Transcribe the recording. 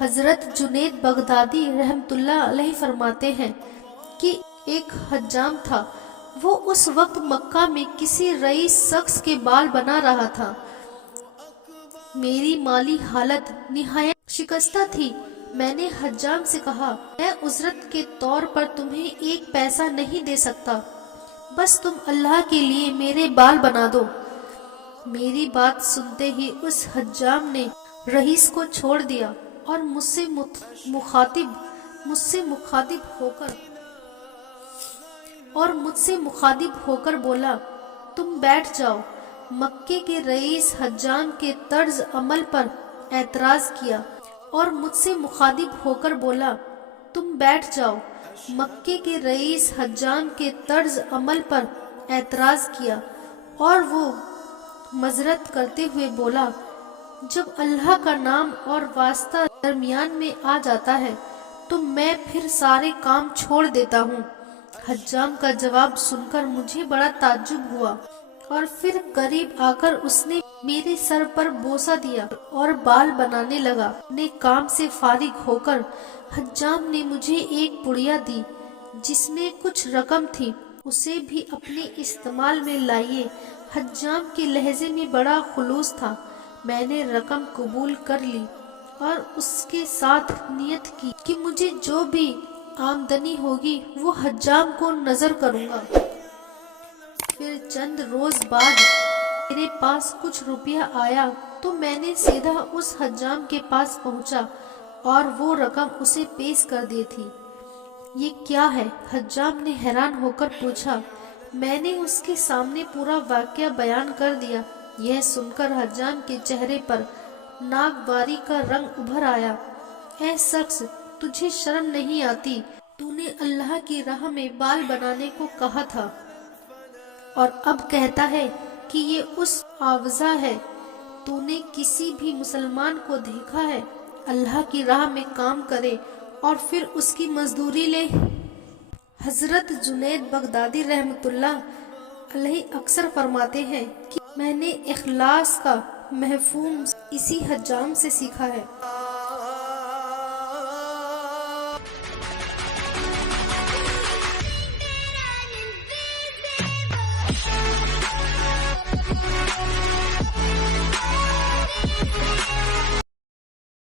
حضرت جنید بغدادی رحمت اللہ علیہ فرماتے ہیں کہ ایک حجام تھا، وہ اس وقت مکہ میں کسی رئیس شخص کے بال بنا رہا تھا۔ میری مالی حالت نہایت شکستہ تھی۔ میں نے حجام سے کہا، میں اجرت کے طور پر تمہیں ایک پیسہ نہیں دے سکتا، بس تم اللہ کے لیے میرے بال بنا دو۔ میری بات سنتے ہی اس حجام نے رئیس کو چھوڑ دیا اور مجھ سے مخاطب ہو کر بولا، تم بیٹھ جاؤ۔ مکے کے رئیس حجام کے طرز عمل پر اعتراض کیا اور مجھ سے مخاطب ہو کر بولا، تم بیٹھ جاؤ۔ مکے کے رئیس حجام کے طرز عمل پر اعتراض کیا اور وہ معذرت کرتے ہوئے بولا، جب اللہ کا نام اور واسطہ درمیان میں آ جاتا ہے تو میں پھر سارے کام چھوڑ دیتا ہوں۔ حجام کا جواب سن کر مجھے بڑا تعجب ہوا اور پھر قریب آ کر اس نے میرے سر پر بوسہ دیا اور بال بنانے لگا۔ اپنے کام سے فارغ ہو کر حجام نے مجھے ایک پڑیا دی جس میں کچھ رقم تھی، اسے بھی اپنے استعمال میں لائیے۔ حجام کے لہجے میں بڑا خلوص تھا۔ میں نے رقم قبول کر لی اور اس کے ساتھ نیت کی کہ مجھے جو بھی آمدنی ہوگی وہ حجام کو نذر کروں گا۔ پھر چند روز بعد میرے پاس کچھ روپیہ آیا تو میں نے سیدھا اس حجام کے پاس پہنچا اور وہ رقم اسے پیش کر دی تھی۔ یہ کیا ہے؟ حجام نے حیران ہو کر پوچھا۔ میں نے اس کے سامنے پورا واقعہ بیان کر دیا۔ یہ سن کر حجام کے چہرے پر ناگواری کا رنگ ابھر آیا۔ اے شخص، تجھے شرم نہیں آتی؟ تو نے اللہ کی راہ میں بال بنانے کو کہا تھا اور اب کہتا ہے کہ یہ اس آوزہ ہے۔ تو نے کسی بھی مسلمان کو دیکھا ہے اللہ کی راہ میں کام کرے اور پھر اس کی مزدوری لے؟ حضرت جنید بغدادی رحمت اللہ علیہ اکثر فرماتے ہیں کہ میں نے اخلاص کا مفہوم اسی حجام سے سیکھا ہے۔